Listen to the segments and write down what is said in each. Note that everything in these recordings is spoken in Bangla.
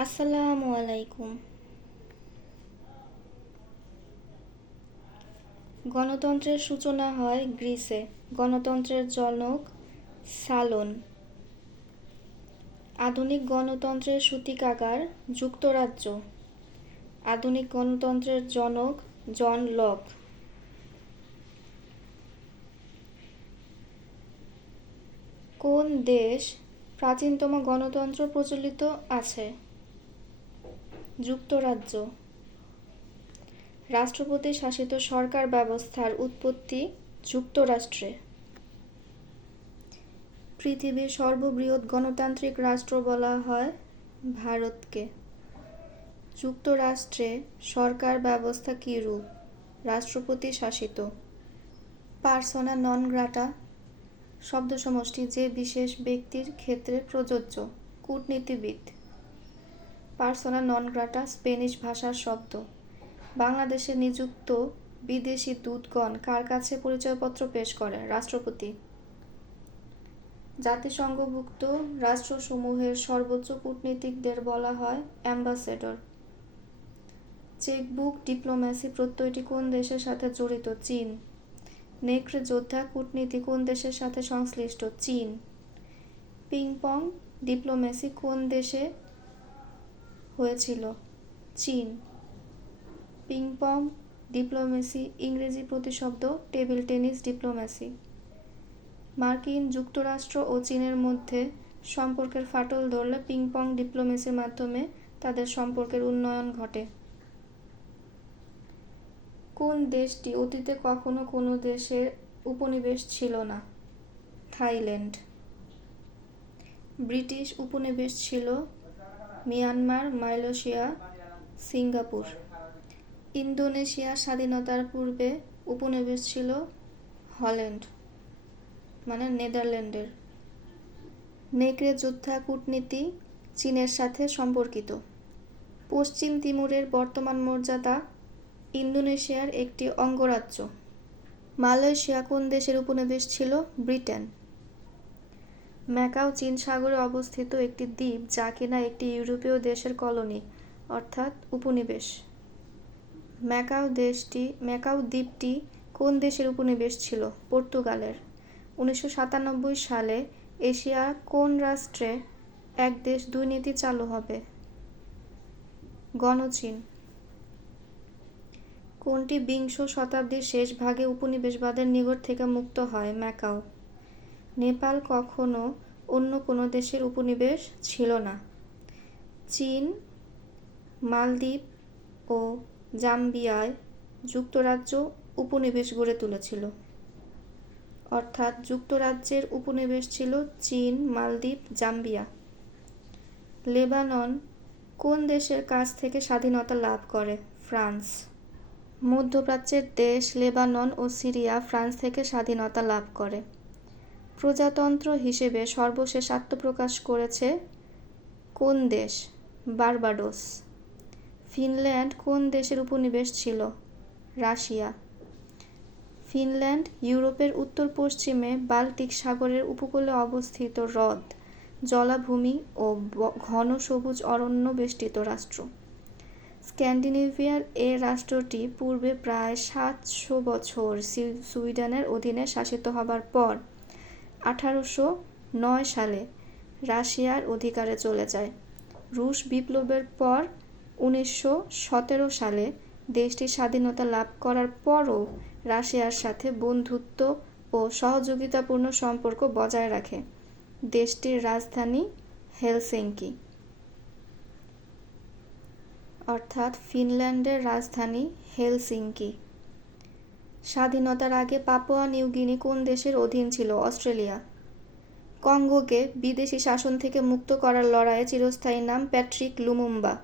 আসসালামু আলাইকুম। গণতন্ত্রের সূচনা হয় গ্রিসে। গণতন্ত্রের জনক সালন। আধুনিক গণতন্ত্রের সূতিকাগার যুক্তরাজ্য। আধুনিক গণতন্ত্রের জনক জন লক। কোন দেশ প্রাচীনতম গণতন্ত্র প্রচলিত আছে? যুক্তরাজ্য। রাষ্ট্রপতি শাসিত সরকার ব্যবস্থার উৎপত্তি যুক্তরাষ্ট্রে। পৃথিবীর সর্ববৃহৎ গণতান্ত্রিক রাষ্ট্র বলা হয় ভারতকে। যুক্তরাষ্ট্রে সরকার ব্যবস্থা কিরূপ? রাষ্ট্রপতি শাসিত। পার্সোনা নন গ্রাটা শব্দসমষ্টি যে বিশেষ ব্যক্তির ক্ষেত্রে প্রযোজ্য। কূটনীতিবিদ। পার্সোনা নন গ্রাটা স্পেনিশ ভাষার শব্দ। বাংলাদেশে নিযুক্ত বিদেশি দূতগণ কার কাছে পরিচয়পত্র পেশ করে? রাষ্ট্রপতি। জাতিসংঘভুক্ত রাষ্ট্রসমূহের সর্বোচ্চ কূটনীতিকদের বলা হয় অ্যাম্বাসেডর। চেকবুক ডিপ্লোম্যাসি প্রত্যয়টি কোন দেশের সাথে জড়িত? চীন। নেকড়ে যোদ্ধা কূটনীতি কোন দেশের সাথে সংশ্লিষ্ট? চীন। পিং পং ডিপ্লোম্যাসি কোন দেশে হয়েছিল? চীন। পিং পং ডিপ্লোম্যাসি ইংরেজি প্রতিশব্দ টেবিল টেনিস ডিপ্লোম্যাসি। মার্কিন যুক্তরাষ্ট্র ও চীনের মধ্যে সম্পর্কের ফাটল ধরলে পিং পং ডিপ্লোম্যাসির মাধ্যমে তাদের সম্পর্কের উন্নয়ন ঘটে। কোন দেশটি অতীতে কখনো কোনো দেশের উপনিবেশ ছিল না? থাইল্যান্ড। ব্রিটিশ উপনিবেশ ছিল মিয়ানমার, মালয়েশিয়া, সিঙ্গাপুর। ইন্দোনেশিয়া স্বাধীনতার পূর্বে উপনিবেশ ছিল হল্যান্ড নেদারল্যান্ডের। নেকড়ে যোদ্ধা কূটনীতি চীনের সাথে সম্পর্কিত। পশ্চিম তিমুরের বর্তমান মর্যাদা ইন্দোনেশিয়ার একটি অঙ্গরাজ্য। মালয়েশিয়া কোন দেশের উপনিবেশ ছিল? ব্রিটেন। ম্যাকাও চীন সাগরে অবস্থিত একটি দ্বীপ যা কিনা একটি ইউরোপীয় দেশের কলোনি অর্থাৎ উপনিবেশ। ম্যাকাও দ্বীপটি কোন দেশের উপনিবেশ ছিল? পর্তুগালের। 1997 সালে এশিয়ার কোন রাষ্ট্রে এক দেশ দুই নীতি চালু হবে? গণচীন। কোনটি বিংশ শতাব্দীর শেষ ভাগে উপনিবেশবাদের নিকট থেকে মুক্ত হয়? ম্যাকাও। নেপাল কখনো অন্য কোনো দেশের উপনিবেশ ছিল না। চীন, মালদ্বীপ ও জাম্বিয়ায় যুক্তরাজ্য উপনিবেশ গড়ে তুলেছিল। অর্থাৎ যুক্তরাজ্যের উপনিবেশ ছিল চীন, মালদ্বীপ, জাম্বিয়া। লেবানন কোন দেশের কাছ থেকে স্বাধীনতা লাভ করে? ফ্রান্স। মধ্যপ্রাচ্যের দেশ লেবানন ও সিরিয়া ফ্রান্স থেকে স্বাধীনতা লাভ করে। প্রজাতন্ত্র হিসেবে সর্বশেষ আত্মপ্রকাশ করেছে কোন দেশ? বার্বাডোস। ফিনল্যান্ড কোন দেশের উপনিবেশ ছিল? রাশিয়া। ফিনল্যান্ড ইউরোপের উত্তর-পশ্চিমে বাল্টিক সাগরের উপকূলে অবস্থিত হ্রদ, জলাভূমি ও ঘন সবুজ অরণ্য বেষ্টিত রাষ্ট্র। স্ক্যান্ডিনেভিয়ার এ রাষ্ট্রটি পূর্বে প্রায় 700 বছর সুইডেনের অধীনে শাসিত হবার পর 1809 সালে রাশিয়ার অধিকারে চলে যায়। রুশ বিপ্লবের পর 1917 সালে দেশটি স্বাধীনতা লাভ করার পরও রাশিয়ার সাথে বন্ধুত্ব ও সহযোগিতাপূর্ণ সম্পর্ক বজায় রাখে। দেশটির রাজধানী হেলসিঙ্কি। অর্থাৎ ফিনল্যান্ডের রাজধানী হেলসিঙ্কি। স্বাধীনতার আগে পাপুয়া নিউগিনি কোন দেশের অধীন ছিল? অস্ট্রেলিয়া। কঙ্গোকে বিদেশি শাসন থেকে মুক্ত করার লড়াইয়ে চিরস্থায়ী নাম প্যাট্রিক লুমুম্বা।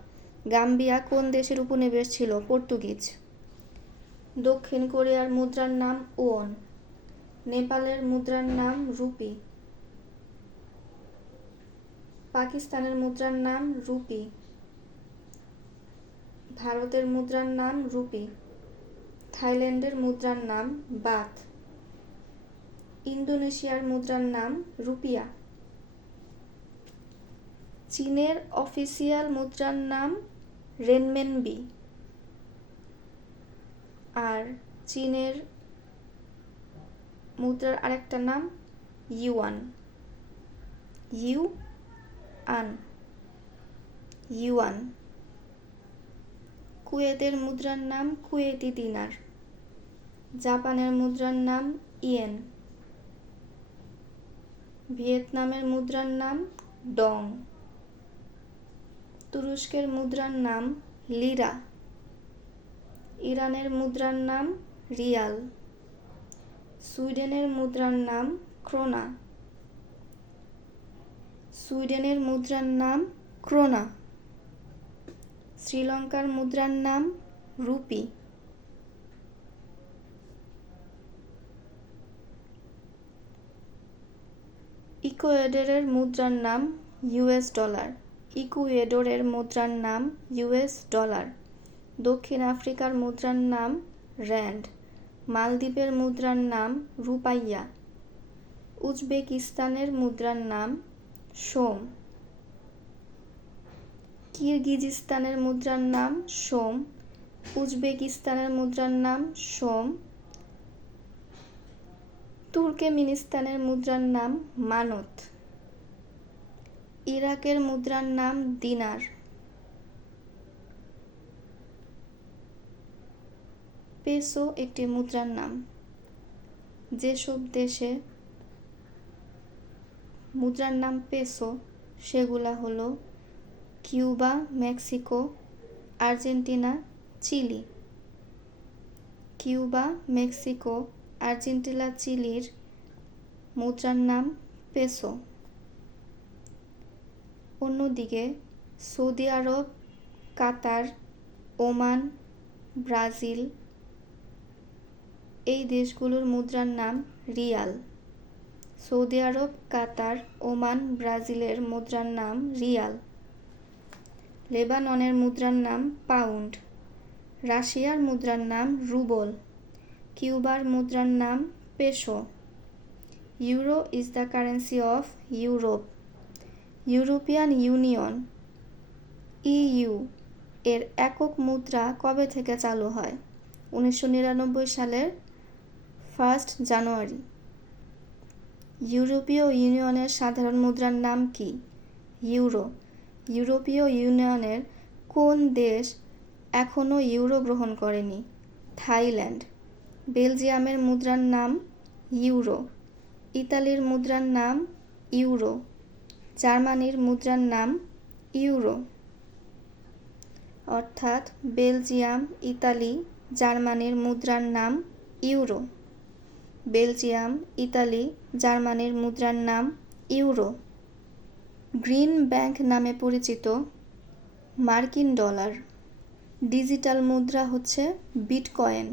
গাম্বিয়া কোন দেশের উপনিবেশ ছিল? পর্তুগিজ। দক্ষিণ কোরিয়ার মুদ্রার নাম ওয়ন। নেপালের মুদ্রার নাম রুপি। পাকিস্তানের মুদ্রার নাম রুপি। ভারতের মুদ্রার নাম রুপি। থাইল্যান্ডের মুদ্রার নাম বাথ। ইন্দোনেশিয়ার মুদ্রার নাম রুপিয়া। চীনের অফিসিয়াল মুদ্রার নাম রেনমেনবি। আর চীনের মুদ্রার আরেকটা নাম ইউয়ান। ইউয়ান। কুয়েতের মুদ্রার নাম কুয়েতি দিনার। জাপানের মুদ্রার নাম ইয়েন। ভিয়েতনামের মুদ্রার নাম ডং। তুরস্কের মুদ্রার নাম লিরা। ইরানের মুদ্রার নাম রিয়াল। সুইডেনের মুদ্রার নাম ক্রোনা। শ্রীলঙ্কার মুদ্রার নাম রুপি। ইকুয়েডরের মুদ্রার নাম ইউএস ডলার। দক্ষিণ আফ্রিকার মুদ্রার নাম র্যান্ড। মালদ্বীপের মুদ্রার নাম রুপাইয়া। উজবেকিস্তানের মুদ্রার নাম সোম। কিরগিজস্তানের মুদ্রার নাম সোম। উজবেকিস্তানের মুদ্রার নাম সোম। তুর্কমেনিস্তানের মুদ্রার নাম মানত। ইরাকের মুদ্রার নাম দিনার। পেসো একটি মুদ্রার নাম। যেসব দেশে মুদ্রার নাম পেসো সেগুলা হলো Cuba, Mexico, Argentina, Chile. Cuba, Mexico, Argentina, চিলির মুদ্রার নাম পেসো। অন্যদিকে Saudi Arab, Qatar, Oman, Brazil এই দেশগুলোর মুদ্রার নাম riyal. Saudi Arab, Qatar, Oman, ব্রাজিলের মুদ্রার নাম রিয়াল। লেবাননের মুদ্রার নাম পাউন্ড। রাশিয়ার মুদ্রার নাম রুবল। কিউবার মুদ্রার নাম peso. Euro is the currency of Europe. European union EU এর একক মুদ্রা কবে থেকে চালু হয়? 1999 সালের 1 জানুয়ারি। ইউরোপীয় ইউনিয়নের সাধারণ মুদ্রার নাম কি? ইউরো। ইউরোপীয় ইউনিয়নের কোন দেশ এখনও ইউরো গ্রহণ করেনি? থাইল্যান্ড। বেলজিয়ামের মুদ্রার নাম ইউরো। ইতালির মুদ্রার নাম ইউরো। জার্মানির মুদ্রার নাম ইউরো। অর্থাৎ বেলজিয়াম, ইতালি, জার্মানির মুদ্রার নাম ইউরো। বেলজিয়াম, ইতালি, জার্মানির মুদ্রার নাম ইউরো। গ্রিন ব্যাংক নামে পরিচিত মার্কিন ডলার। ডিজিটাল মুদ্রা হচ্ছে বিটকয়েন।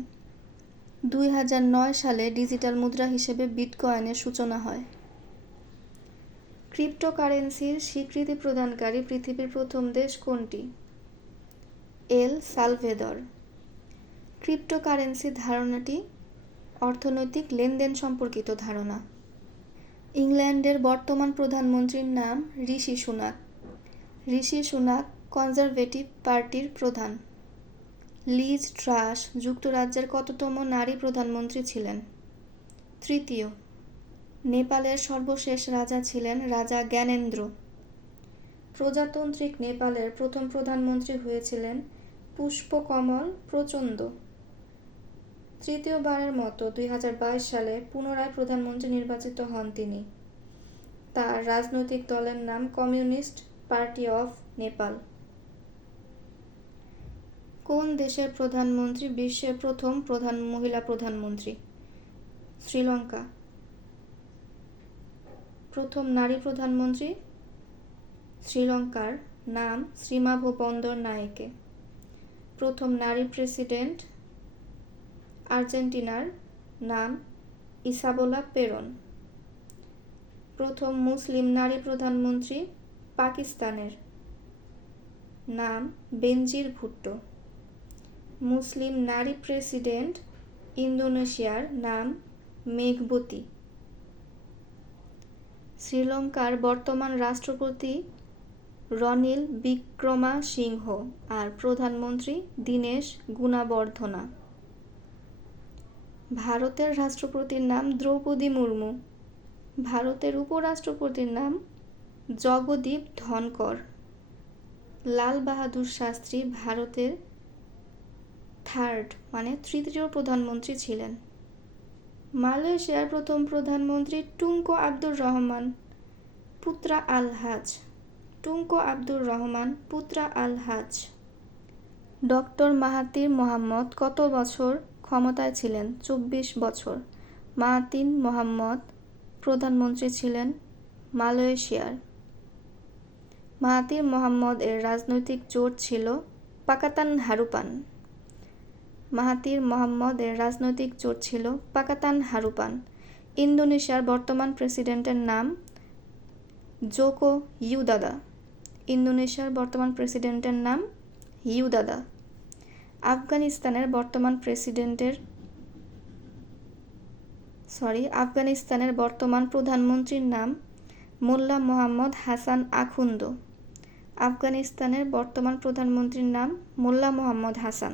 2009 সালে ডিজিটাল মুদ্রা হিসেবে বিটকয়েনের সূচনা হয়। ক্রিপ্টোকারেন্সির স্বীকৃতি প্রদানকারী পৃথিবীর প্রথম দেশ কোনটি? এল সালভেদর। ক্রিপ্টোকারেন্সি ধারণাটি অর্থনৈতিক লেনদেন সম্পর্কিত ধারণা। ইংল্যান্ডের বর্তমান প্রধানমন্ত্রীর নাম ঋষি সুনাক। ঋষি সুনাক কনজারভেটিভ পার্টির প্রধান। লিজ ট্রাস যুক্তরাজ্যের কততম নারী প্রধানমন্ত্রী ছিলেন? তৃতীয়। নেপালের সর্বশেষ রাজা ছিলেন রাজা জ্ঞানেন্দ্র। প্রজাতান্ত্রিক নেপালের প্রথম প্রধানমন্ত্রী হয়েছিলেন পুষ্পকমল প্রচণ্ড। তৃতীয়বারের মতো 2022 সালে পুনরায় প্রধানমন্ত্রী নির্বাচিত হন তিনি। তার রাজনৈতিক দলের নাম কমিউনিস্ট পার্টি অফ নেপাল। কোন দেশের প্রধানমন্ত্রী বিশ্বের প্রথম মহিলা প্রধানমন্ত্রী? শ্রীলঙ্কা। প্রথম নারী প্রধানমন্ত্রী শ্রীলঙ্কার নাম শ্রীমাভো বন্দরনায়েকে। প্রথম নারী প্রেসিডেন্ট আর্জেন্টিনার নাম ইসাবেলা পেরন। প্রথম মুসলিম নারী প্রধানমন্ত্রী পাকিস্তানের নাম বেনজির ভুট্টো। মুসলিম নারী প্রেসিডেন্ট ইন্দোনেশিয়ার নাম মেঘবতী। শ্রীলঙ্কার বর্তমান রাষ্ট্রপতি রনিল বিক্রমাসিংহ আর প্রধানমন্ত্রী দীনেশ গুণাবর্ধনা। ভারতের রাষ্ট্রপতির নাম দ্রৌপদী মুর্মু। ভারতের উপরাষ্ট্রপতির নাম জগদীপ ধনকর। লাল বাহাদুর শাস্ত্রী ভারতের তৃতীয় প্রধানমন্ত্রী ছিলেন। মালয়েশিয়ার প্রথম প্রধানমন্ত্রী টুংকো আব্দুর রহমান পুত্রা আল হাজ। টুংকো আব্দুর রহমান পুত্রা আল হাজ। ডক্টর মাহাথির মোহাম্মদ কত বছর ক্ষমতায় ছিলেন? 24 বছর। মাহাথির মোহাম্মদ প্রধানমন্ত্রী ছিলেন মালয়েশিয়ার। মাহাথির মোহাম্মদ এর রাজনৈতিক জোট ছিল পাকাতান হারুপান। মাহাথির মোহাম্মদ এর রাজনৈতিক জোট ছিল পাকাতান হারুপান। ইন্দোনেশিয়ার বর্তমান প্রেসিডেন্টের নাম জোকো ইউদাদা। ইন্দোনেশিয়ার বর্তমান প্রেসিডেন্টের নাম ইউদাদা। আফগানিস্তানের বর্তমান প্রধানমন্ত্রীর নাম মোল্লা মোহাম্মদ হাসান আখুন্দ। আফগানিস্তানের বর্তমান প্রধানমন্ত্রীর নাম মোল্লা মোহাম্মদ হাসান।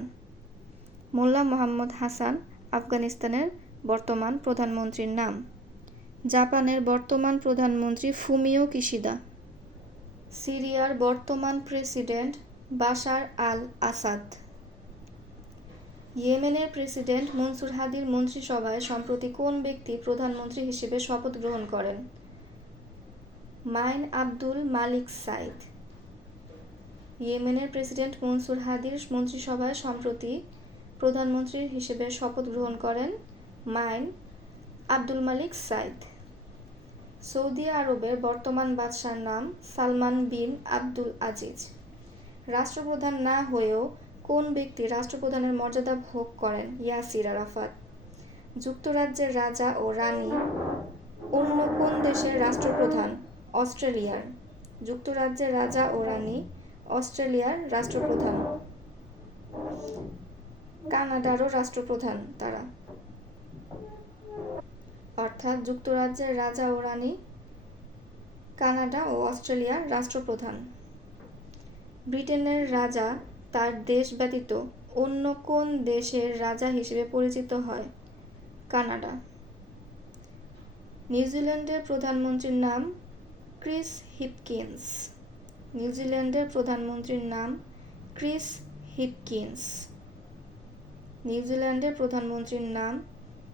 মোল্লা মোহাম্মদ হাসান আফগানিস্তানের বর্তমান প্রধানমন্ত্রীর নাম। জাপানের বর্তমান প্রধানমন্ত্রী ফুমিও কিশিদা। সিরিয়ার বর্তমান প্রেসিডেন্ট বাশার আল আসাদ। ইয়েমেনের প্রেসিডেন্ট মনসুর হাদির মন্ত্রিসভায় সম্প্রতি কোন ব্যক্তি প্রধানমন্ত্রী হিসেবে শপথ গ্রহণ করেন? মাইন আব্দুল মালিক সাইদ। ইয়েমেনের প্রেসিডেন্ট মনসুর হাদির মন্ত্রিসভায় সম্প্রতি প্রধানমন্ত্রী হিসেবে শপথ গ্রহণ করেন মাইন আব্দুল মালিক সাইদ। সৌদি আরবের বর্তমান বাদশার নাম সালমান বিন আব্দুল আজিজ। রাষ্ট্রপ্রধান না হয়েও কোন ব্যক্তি রাষ্ট্রপ্রধানের মর্যাদা ভোগ করেন? ইয়াসির আরাফাত। যুক্তরাজ্যের রাজা ও রানী অন্য কোন দেশের রাষ্ট্রপ্রধান? অস্ট্রেলিয়ার। যুক্তরাজ্যের রাজা ও রানী অস্ট্রেলিয়ার রাষ্ট্রপ্রধান। কানাডারও রাষ্ট্রপ্রধান তারা। অর্থাৎ যুক্তরাজ্যের রাজা ও রানী কানাডা ও অস্ট্রেলিয়ার রাষ্ট্রপ্রধান। ব্রিটেনের রাজা তার দেশ ব্যতীত অন্য কোন দেশের রাজা হিসেবে পরিচিত হয়? কানাডা। নিউজিল্যান্ডের প্রধানমন্ত্রীর নাম ক্রিস হিপকিন্স। নিউজিল্যান্ডের প্রধানমন্ত্রীর নাম ক্রিস হিপকিন্স। নিউজিল্যান্ডের প্রধানমন্ত্রীর নাম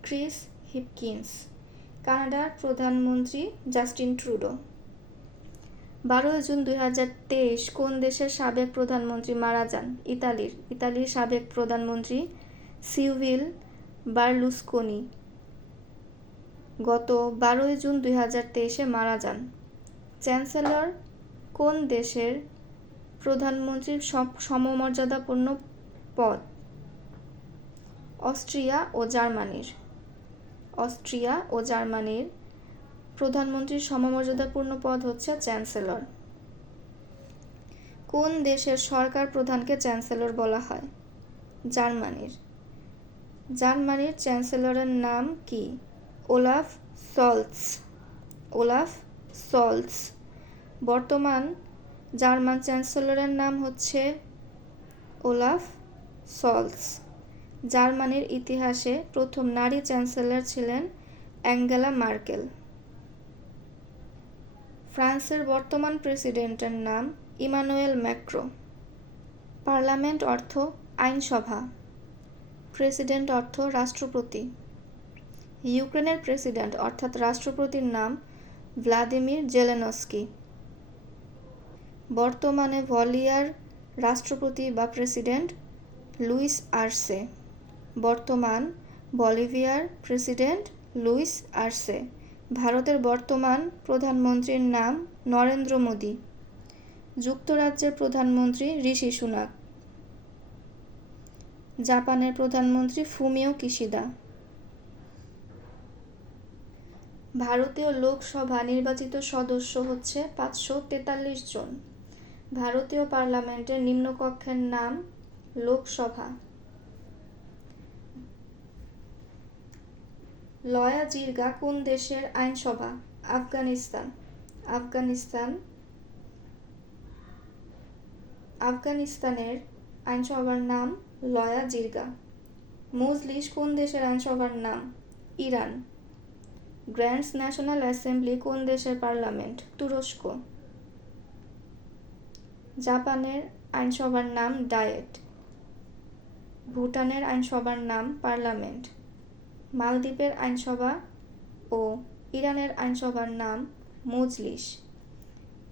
ক্রিস হিপকিন্স। কানাডার প্রধানমন্ত্রী জাস্টিন ট্রুডো। 12 জুন 2023 কোন দেশের সাবেক প্রধানমন্ত্রী মারা যান? ইতালির। ইতালির সাবেক প্রধানমন্ত্রী সিলভিও বার্লুসকোনি গত 12 জুন 2023 মারা যান। চ্যান্সেলর কোন দেশের প্রধানমন্ত্রীর সমমর্যাদাপূর্ণ পদ? অস্ট্রিয়া ও জার্মানির। অস্ট্রিয়া ও জার্মানির প্রধানমন্ত্রীর সমমর্যাদাপূর্ণ পদ হচ্ছে চ্যান্সেলর। কোন দেশের সরকার প্রধানকে চ্যান্সেলর বলা হয়? জার্মানির। জার্মানির চ্যান্সেলরের নাম কি? ওলাফ সলৎস। ওলাফ সলৎস। বর্তমান জার্মান চ্যান্সেলরের নাম হচ্ছে ওলাফ সলৎস। জার্মানির ইতিহাসে প্রথম নারী চ্যান্সেলর ছিলেন অ্যাঙ্গেলা মার্কেল। ফ্রান্সের বর্তমান প্রেসিডেন্টের নাম ইমানুয়েল ম্যাক্রো। পার্লামেন্ট অর্থ আইনসভা। প্রেসিডেন্ট অর্থ রাষ্ট্রপতি। ইউক্রেনের প্রেসিডেন্ট অর্থাৎ রাষ্ট্রপতির নাম ভ্লাদিমির জেলেনস্কি। বর্তমানে বলিভিয়ার রাষ্ট্রপতি বা প্রেসিডেন্ট লুইস আর্সে। বর্তমান বলিভিয়ার প্রেসিডেন্ট লুইস আর্সে। ভারতের বর্তমান প্রধানমন্ত্রীর নাম নরেন্দ্র মোদী। যুক্তরাজ্যের প্রধানমন্ত্রী ঋষি সুনাক। জাপানের প্রধানমন্ত্রী ফুমিও কিশিদা। ভারতীয় লোকসভা নির্বাচিত সদস্য হচ্ছে 543 জন। ভারতীয় পার্লামেন্টের নিম্নকক্ষের নাম লোকসভা। লয়া জিরগা কোন দেশের আইনসভা? আফগানিস্তান। আফগানিস্তান আফগানিস্তানের আইনসভার নাম লয়া জিরগা। মজলিস কোন দেশের আইনসভার নাম? ইরান। গ্র্যান্ডস ন্যাশনাল অ্যাসেম্বলি কোন দেশের পার্লামেন্ট? তুরস্ক। জাপানের আইনসভার নাম ডায়েট। ভুটানের আইনসভার নাম পার্লামেন্ট। মালদ্বীপের আইনসভা ও ইরানের আইনসভার নাম মজলিস।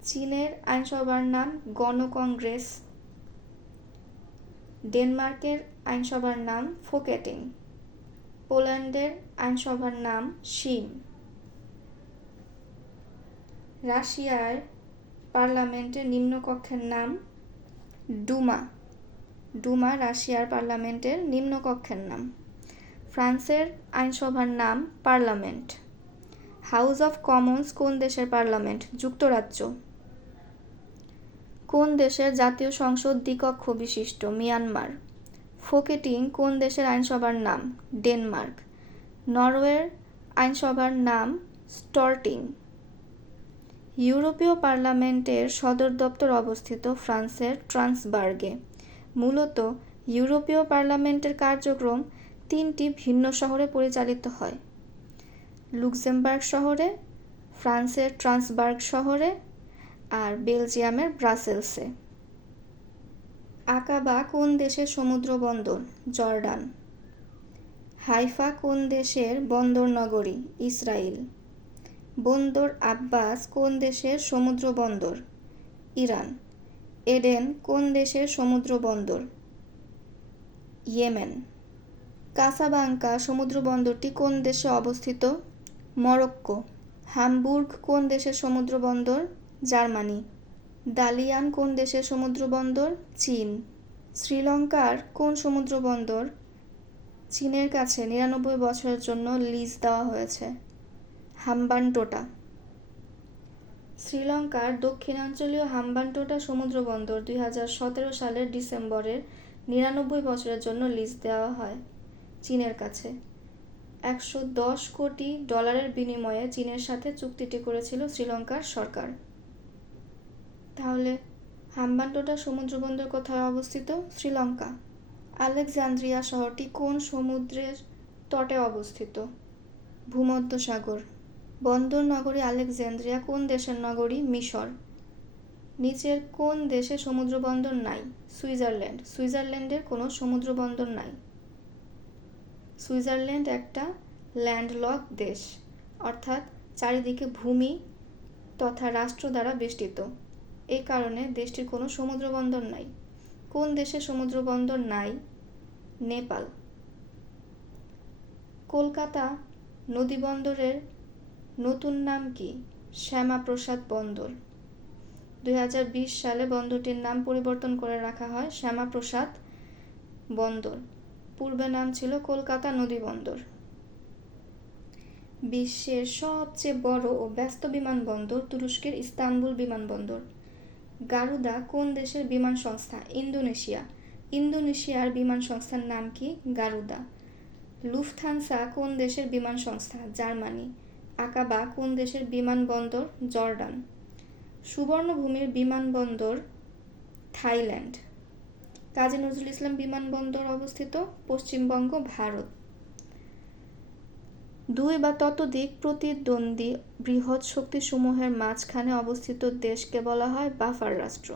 চীনের আইনসভার নাম গণকংগ্রেস। ডেনমার্কের আইনসভার নাম ফোকেটিং। পোল্যান্ডের আইনসভার নাম শিম। রাশিয়ার পার্লামেন্টের নিম্নকক্ষের নাম ডুমা। ডুমা রাশিয়ার পার্লামেন্টের নিম্নকক্ষের নাম। ফ্রান্সের আইনসভার নাম পার্লামেন্ট। হাউস অফ কমন্স কোন দেশের পার্লামেন্ট? যুক্তরাজ্য। কোন দেশের জাতীয় সংসদ দ্বিকক্ষ বিশিষ্ট? মিয়ানমার। ফোকেটিং কোন দেশের আইনসভার নাম? ডেনমার্ক। নরওয়ের আইনসভার নাম স্টর্টিং। ইউরোপীয় পার্লামেন্টের সদর দপ্তর অবস্থিত ফ্রান্সের ট্রান্সবার্গে। মূলত ইউরোপীয় পার্লামেন্টের কার্যক্রম 3টি ভিন্ন শহরে পরিচালিত হয়: লুক্সেমবার্গ শহরে, ফ্রান্সের ট্রান্সবার্গ শহরে, আর বেলজিয়ামের ব্রাসেলসে। আকাবা কোন দেশের সমুদ্র বন্দর? জর্ডান। হাইফা কোন দেশের বন্দর নগরী? ইসরায়েল। বন্দর আব্বাস কোন দেশের সমুদ্র বন্দর? ইরান। এডেন কোন দেশের সমুদ্র বন্দর? ইয়েমেন। কাসাব্লাঙ্কা সমুদ্র বন্দরটি কোন দেশে অবস্থিত? মরক্কো। হামবুর্গ কোন দেশের সমুদ্র বন্দর? জার্মানি। দালিয়ান কোন দেশের সমুদ্র বন্দর? চীন। শ্রীলঙ্কার কোন সমুদ্র বন্দর চীনের কাছে 99 বছরের জন্য লিজ দেওয়া হয়েছে? হাম্বানটোটা। শ্রীলঙ্কার দক্ষিণাঞ্চলীয় হাম্বানটোটা সমুদ্র বন্দর 2017 সালের ডিসেম্বরের 99 বছরের জন্য লিজ দেওয়া হয় চীনের কাছে। $110 কোটি বিনিময়ে চীনের সাথে চুক্তিটি করেছিল শ্রীলঙ্কার সরকার। তাহলে হাম্বানটোটা সমুদ্র বন্দর কোথায় অবস্থিত? শ্রীলঙ্কা। আলেকজান্দ্রিয়া শহরটি কোন সমুদ্রের তটে অবস্থিত? ভূমধ্যসাগর। বন্দর নগরী আলেকজান্দ্রিয়া কোন দেশের নগরী? মিশর। নিচের কোন দেশে সমুদ্র বন্দর নাই? সুইজারল্যান্ড। সুইজারল্যান্ডের কোনো সমুদ্র বন্দর নাই। সুইজারল্যান্ড একটা ল্যান্ডলক দেশ, অর্থাৎ চারিদিকে ভূমি তথা রাষ্ট্র দ্বারা বেষ্টিত। এই কারণে দেশটির কোনো সমুদ্র বন্দর নাই। কোন দেশে সমুদ্র বন্দর নাই? নেপাল। কলকাতা নদীবন্দরের নতুন নাম কি? শ্যামাপ্রসাদ বন্দর। 2020 সালে বন্দরটির নাম পরিবর্তন করে রাখা হয় শ্যামাপ্রসাদ বন্দর। পূর্বে নাম ছিল কলকাতা নদীবন্দর। বিশ্বের সবচেয়ে বড় ও ব্যস্ত বিমানবন্দর তুরস্কের ইস্তাম্বুল বিমানবন্দর। গারুদা কোন দেশের বিমান সংস্থা? ইন্দোনেশিয়া। ইন্দোনেশিয়ার বিমান সংস্থার নাম কি? গারুদা। লুফথানসা কোন দেশের বিমান সংস্থা? জার্মানি। আকাবা কোন দেশের বিমানবন্দর? জর্ডান। সুবর্ণভূমির বিমানবন্দর থাইল্যান্ড। কাজী নজরুল ইসলাম বিমানবন্দর অবস্থিত পশ্চিমবঙ্গ, ভারত। 2 বা ততোধিক প্রতিদ্বন্দ্বী বৃহৎ শক্তিসমূহের মাঝখানে অবস্থিত দেশকে বলা হয় বাফার রাষ্ট্র।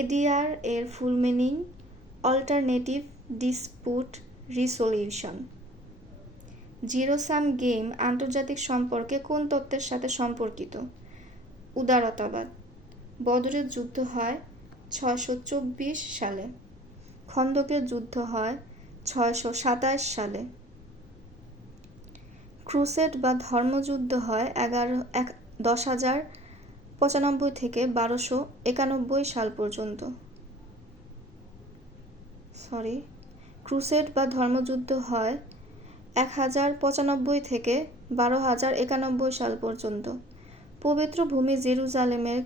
এডিআর এর full meaning alternative dispute resolution. Zero sum game আন্তর্জাতিক সম্পর্কে কোন তত্ত্বের সাথে সম্পর্কিত? উদারতাবাদ। বদরের যুদ্ধ হয় 624 সালে। খন্দকের যুদ্ধ হয় 627 সালে। ক্রুসেড বা ধর্মযুদ্ধ হয় 10,095 থেকে 1291 সাল পর্যন্ত। ক্রুসেড বা ধর্মযুদ্ধ হয় 1095 থেকে 12,091 সাল পর্যন্ত। পবিত্র ভূমি জেরুজালেমের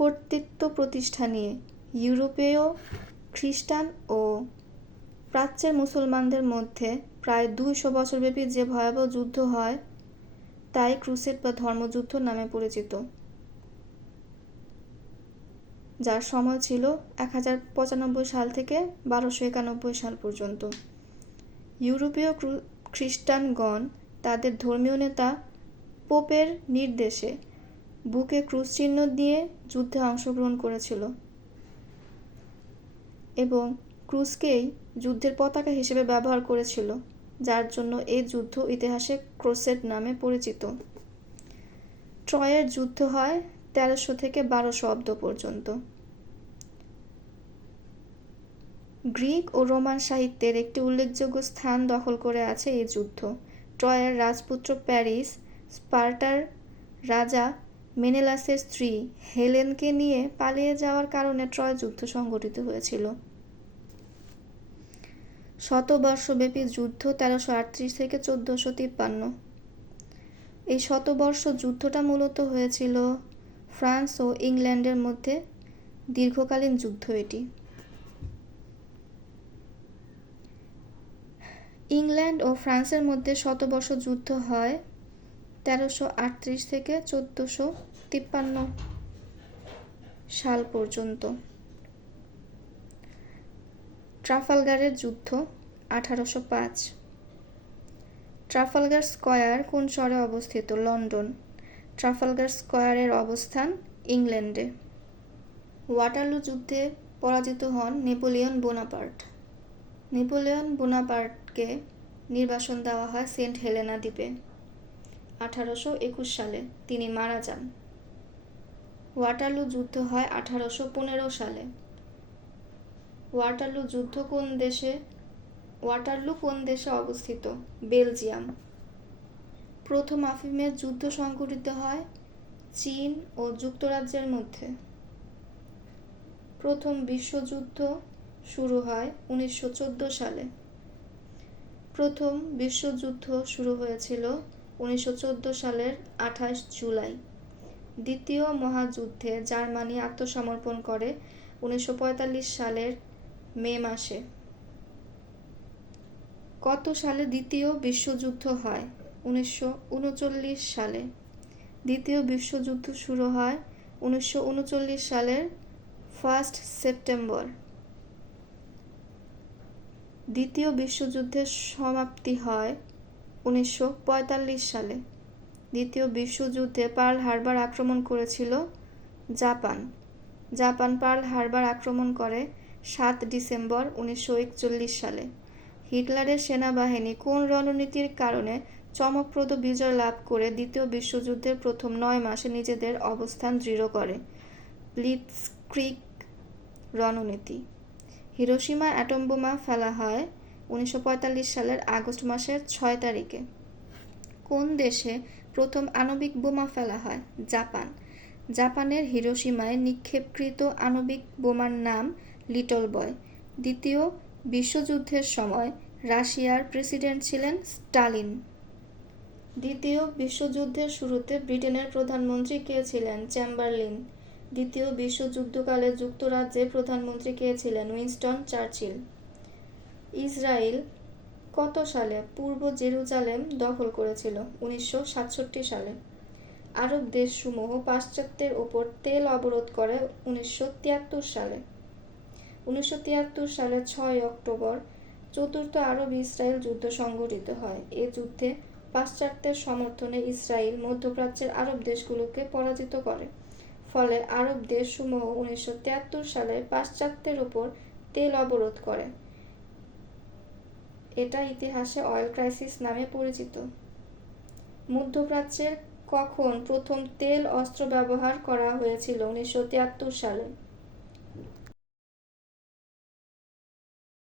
কর্তৃত্ব প্রতিষ্ঠা নিয়ে ইউরোপীয় খ্রিস্টান ও প্রাচ্যের মুসলমানদের মধ্যে প্রায় 200 বছরব্যাপী যে ভয়াবহ যুদ্ধ হয় তাই ক্রুসেড বা ধর্মযুদ্ধ নামে পরিচিত। যার সময় ছিল 1095 সাল থেকে 1291 সাল পর্যন্ত। ইউরোপীয় খ্রিস্টানগণ তাদের ধর্মীয় নেতা পোপের নির্দেশে বুকে ক্রুশ চিহ্ন দিয়ে যুদ্ধে অংশগ্রহণ করেছিল এবং ক্রুশকেই যুদ্ধের পতাকা হিসেবে ব্যবহার করেছিল, যার জন্য এই যুদ্ধ ইতিহাসে ক্রুসেড নামে পরিচিত। ট্রয়ের যুদ্ধ হয় 1300 থেকে 1200 অব্দ পর্যন্ত। গ্রিক ও রোমান সাহিত্যের একটি উল্লেখযোগ্য স্থান দখল করে আছে এই যুদ্ধ। ট্রয়ের রাজপুত্র প্যারিস স্পার্টার রাজা মেনেলাসের স্ত্রী হেলেনকে নিয়ে পালিয়ে যাওয়ার কারণে ট্রয় যুদ্ধ সংঘটিত হয়েছিল। শতবর্ষব্যাপী যুদ্ধ 1338 থেকে 1453। এই শতবর্ষ যুদ্ধটা মূলত হয়েছিল ফ্রান্স ও ইংল্যান্ডের মধ্যে। দীর্ঘকালীন যুদ্ধ এটি। ইংল্যান্ড ও ফ্রান্সের মধ্যে শতবর্ষ যুদ্ধ হয় 1338 থেকে 1453 সাল পর্যন্ত। ট্রাফালগারের যুদ্ধ 1805। ট্রাফালগার স্কয়ার কোন শহরে অবস্থিত? লন্ডন। ট্রাফালগার স্কয়ারের অবস্থান ইংল্যান্ডে। ওয়াটারলু যুদ্ধে পরাজিত হন নেপোলিয়ন বোনাপার্ট। নেপোলিয়ন বোনাপার্টকে নির্বাসন দেওয়া হয় সেন্ট হেলেনা দ্বীপে। 1821 সালে তিনি মারা যান। ওয়াটারলু যুদ্ধ হয় 1815 সালে। ওয়াটারলু কোন দেশে অবস্থিত? বেলজিয়াম। প্রথম আফিমের যুদ্ধ সংঘটিত হয় চীন ও যুক্তরাজ্যের মধ্যে। প্রথম বিশ্বযুদ্ধ শুরু হয় 1914 সালে। প্রথম বিশ্বযুদ্ধ শুরু হয়েছিল 1914 সালের 28 জুলাই। দ্বিতীয় মহাযুদ্ধে জার্মানি আত্মসমর্পণ করে 1945 সালের মে মাসে। কত সালে দ্বিতীয় বিশ্বযুদ্ধ হয়? 1939 সালে। দ্বিতীয় বিশ্বযুদ্ধ শুরু হয় 1939 সালের 1 সেপ্টেম্বর। দ্বিতীয় বিশ্বযুদ্ধের সমাপ্তি হয় 1945 সালে। দ্বিতীয় বিশ্বযুদ্ধে পার্ল হারবার আক্রমণ করেছিল জাপান। জাপান পার্ল হারবার আক্রমণ করে 7 ডিসেম্বর 1941 সালে। হিটলারের সেনাবাহিনী কোন রণনীতির কারণে চমকপ্রদ বিজয় লাভ করে দ্বিতীয় বিশ্বযুদ্ধের প্রথম 9 মাসে নিজেদের অবস্থান দৃঢ় করে? ব্লিটজক্রিগ রণনীতি। হিরোশিমা অ্যাটম বোমা ফেলা হয় 1945 সালের আগস্ট মাসের 6 তারিখে। কোন দেশে প্রথম আণবিক বোমা ফেলা হয়? জাপান। জাপানের হিরোশিমায় নিক্ষেপকৃত আণবিক বোমার নাম লিটল বয়। দ্বিতীয় বিশ্বযুদ্ধের সময় রাশিয়ার প্রেসিডেন্ট ছিলেন স্টালিন। দ্বিতীয় বিশ্বযুদ্ধের শুরুতে ব্রিটেনের প্রধানমন্ত্রী কে ছিলেন? চেম্বারলিন। দ্বিতীয় বিশ্বযুদ্ধকালে যুক্তরাজ্যের প্রধানমন্ত্রী কে ছিলেন? Winston Churchill. ইসরায়েল কত সালে পূর্ব জেরুজালেম দখল করেছিল? 1967 সালে। আরব দেশসমূহ পাশ্চাত্যের ওপর তেল অবরোধ করে 1973 সালে। 1973 সালের 6 অক্টোবর চতুর্থ আরব ইসরায়েল যুদ্ধ সংঘটিত হয়। এ যুদ্ধে পাশ্চাত্যের সমর্থনে ইসরায়েল মধ্যপ্রাচ্যের আরব দেশগুলোকে পরাজিত করে। ফলে আরব দেশসমূহ 1973 সালে পাশ্চাত্যের ওপর তেল অবরোধ করে। এটা ইতিহাসে অয়েল ক্রাইসিস নামে পরিচিত। মধ্যপ্রাচ্যের কখন প্রথম তেল অস্ত্র ব্যবহার করা হয়েছিল? 1973 সালে।